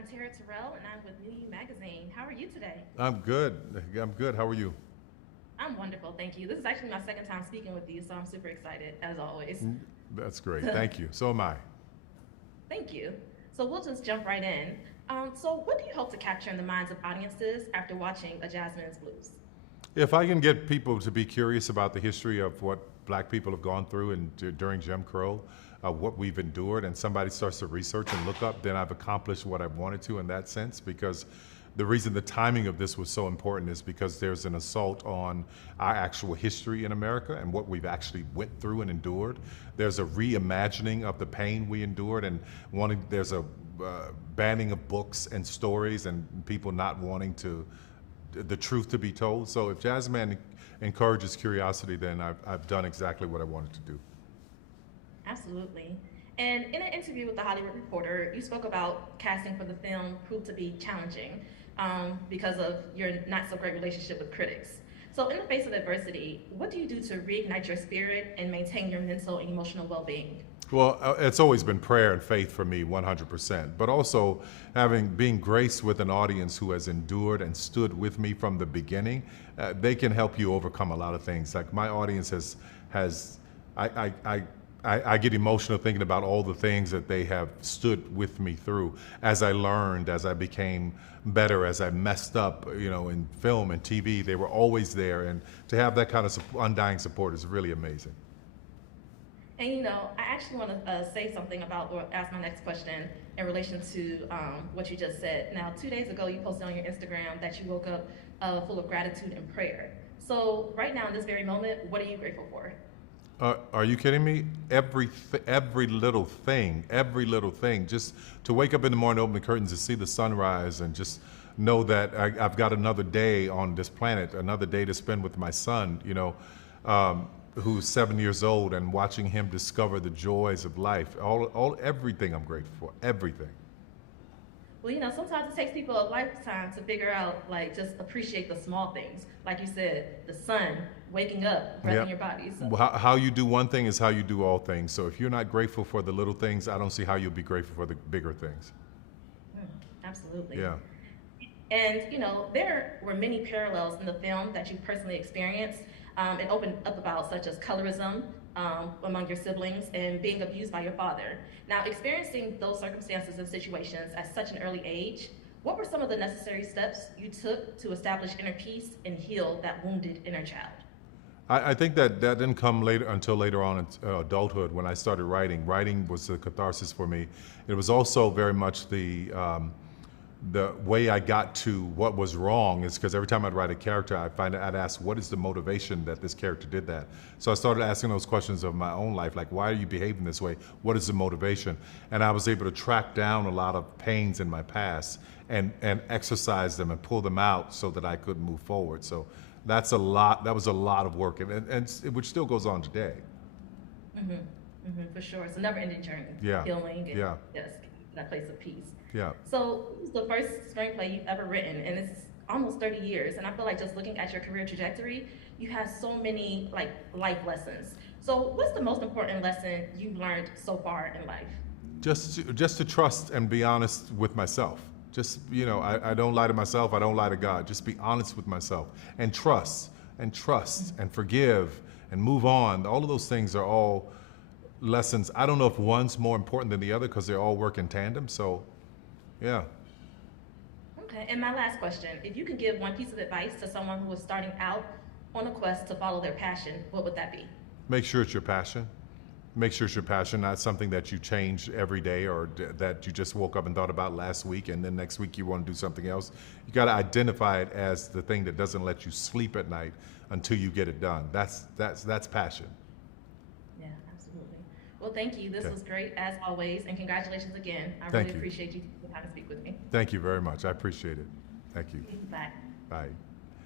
I'm Tara Terrell, and I'm with New You Magazine. How are you today? I'm good. I'm good. How are you? I'm wonderful, thank you. This is actually my second time speaking with you, so I'm super excited, as always. That's great. Thank you. So am I. Thank you. So we'll just jump right in. So, what do you hope to capture in the minds of audiences after watching A Jasmine's Blues? If I can get people to be curious about the history of what black people have gone through during Jim Crow, what we've endured, and somebody starts to research and look up, then I've accomplished what I wanted to in that sense. Because the reason the timing of this was so important is because there's an assault on our actual history in America and what we've actually went through and endured. There's a reimagining of the pain we endured, and there's a banning of books and stories, and people not wanting the truth to be told. So if Jazzman encourages curiosity, then I've done exactly what I wanted to do. Absolutely. And in an interview with The Hollywood Reporter, you spoke about casting for the film proved to be challenging because of your not so great relationship with critics. So, in the face of adversity, what do you do to reignite your spirit and maintain your mental and emotional well being? Well, it's always been prayer and faith for me, 100%. But also being graced with an audience who has endured and stood with me from the beginning, they can help you overcome a lot of things. Like my audience has I get emotional thinking about all the things that they have stood with me through as I learned, as I became better, as I messed up, in film and TV. They were always there, and to have that kind of undying support is really amazing. And I actually want to say something about, or ask my next question in relation to what you just said. Now, 2 days ago, you posted on your Instagram that you woke up full of gratitude and prayer. So, right now, in this very moment, what are you grateful for? Are you kidding me? Every little thing. Just to wake up in the morning, open the curtains, to see the sunrise, and just know that I've got another day on this planet, another day to spend with my son. Who's 7 years old, and watching him discover the joys of life. Everything I'm grateful for. Everything. Well, sometimes it takes people a lifetime to figure out, like, just appreciate the small things. Like you said, the sun, waking up, breath in your body. So. How you do one thing is how you do all things. So if you're not grateful for the little things, I don't see how you'll be grateful for the bigger things. Absolutely. Yeah. And, there were many parallels in the film that you personally experienced and opened up about, such as colorism among your siblings and being abused by your father. Now, experiencing those circumstances and situations at such an early age, what were some of the necessary steps you took to establish inner peace and heal that wounded inner child? I think that didn't come until later on in adulthood when I started writing. Writing was a catharsis for me. It was also very much the way I got to what was wrong is because every time I'd write a character, I'd ask, what is the motivation that this character did that? So I started asking those questions of my own life, like, why are you behaving this way? What is the motivation? And I was able to track down a lot of pains in my past and exercise them and pull them out so that I could move forward. So that was a lot of work, which still goes on today. For sure. It's a never-ending journey. Yeah. Healing and Yeah. yes, that place of peace. Yeah. So it was the first screenplay you've ever written, and it's almost 30 years. And I feel like just looking at your career trajectory, you have so many life lessons. So what's the most important lesson you've learned so far in life? Just to trust and be honest with myself. Just, I don't lie to myself. I don't lie to God. Just be honest with myself and trust and forgive and move on. All of those things are all lessons. I don't know if one's more important than the other because they all work in tandem. So, yeah. Okay, and my last question, if you could give one piece of advice to someone who is starting out on a quest to follow their passion, what would that be? Make sure it's your passion. Make sure it's your passion, not something that you change every day or that you just woke up and thought about last week and then next week you want to do something else. You got to identify it as the thing that doesn't let you sleep at night until you get it done. That's passion. Yeah, absolutely. Well, thank you. This was great as always, and congratulations again. I Thank really you. appreciate you taking the time to speak with me. Thank you very much. I appreciate it. Thank you. Bye. Bye.